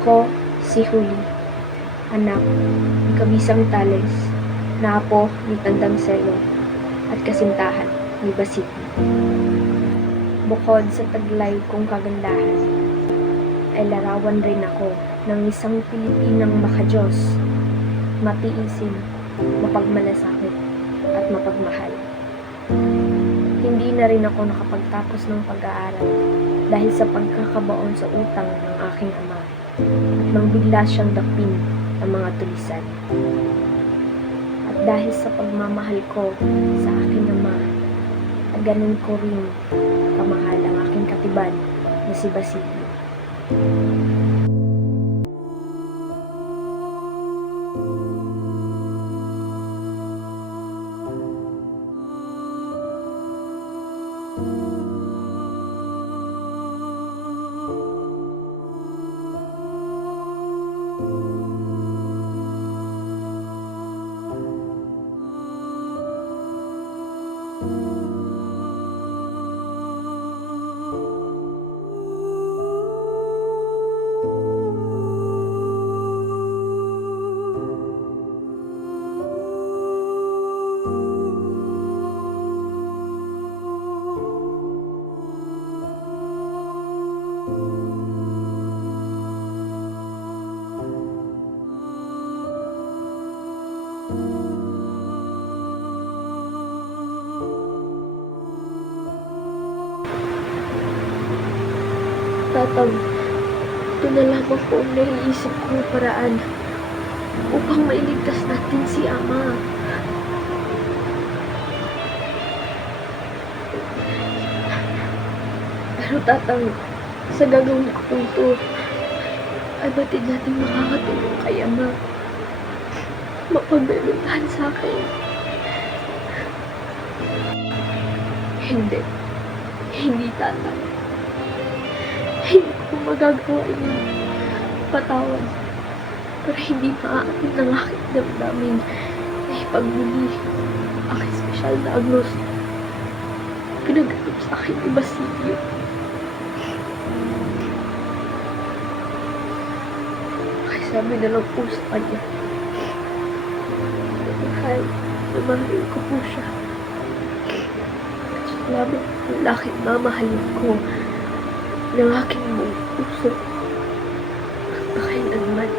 Ako, si Huli, anak ng kabisang Tales, na apo ni Tandang Selo at kasintahan ni Basit. Bukod sa taglay kong kagandahan, ay larawan rin ako ng isang Pilipinang makadiyos, matiisin, mapagmalasakit at mapagmahal. Hindi na rin ako nakapagtapos ng pag-aaral dahil sa pagkakabaon sa utang ng aking ama at nang bigla siyang dapin ng mga tulisan. At dahil sa pagmamahal ko sa aking ama, at ganun ko rin kamahal ang aking katiban na si Basilio. Tatang, ito na lamang po ang naiisip kong paraan upang mailigtas natin si Ama. Pero tatang, sa gagawin ko po ito, ay batid natin makakatulong kay Ama. Mapagbibigyan sa akin. Hindi. Hindi, tatang. Hindi ko magagawa yun. Patawad. Pero hindi maaamin ng aking damdamin na ipagbuli ang espesyal na agnos pinaghanap sa akin ni Basilio. Kaya sabi na lang po sa kanya, mahal ko po siya. At siya lamang ang laking mamahalin ko ng aking buong puso at pakailanman.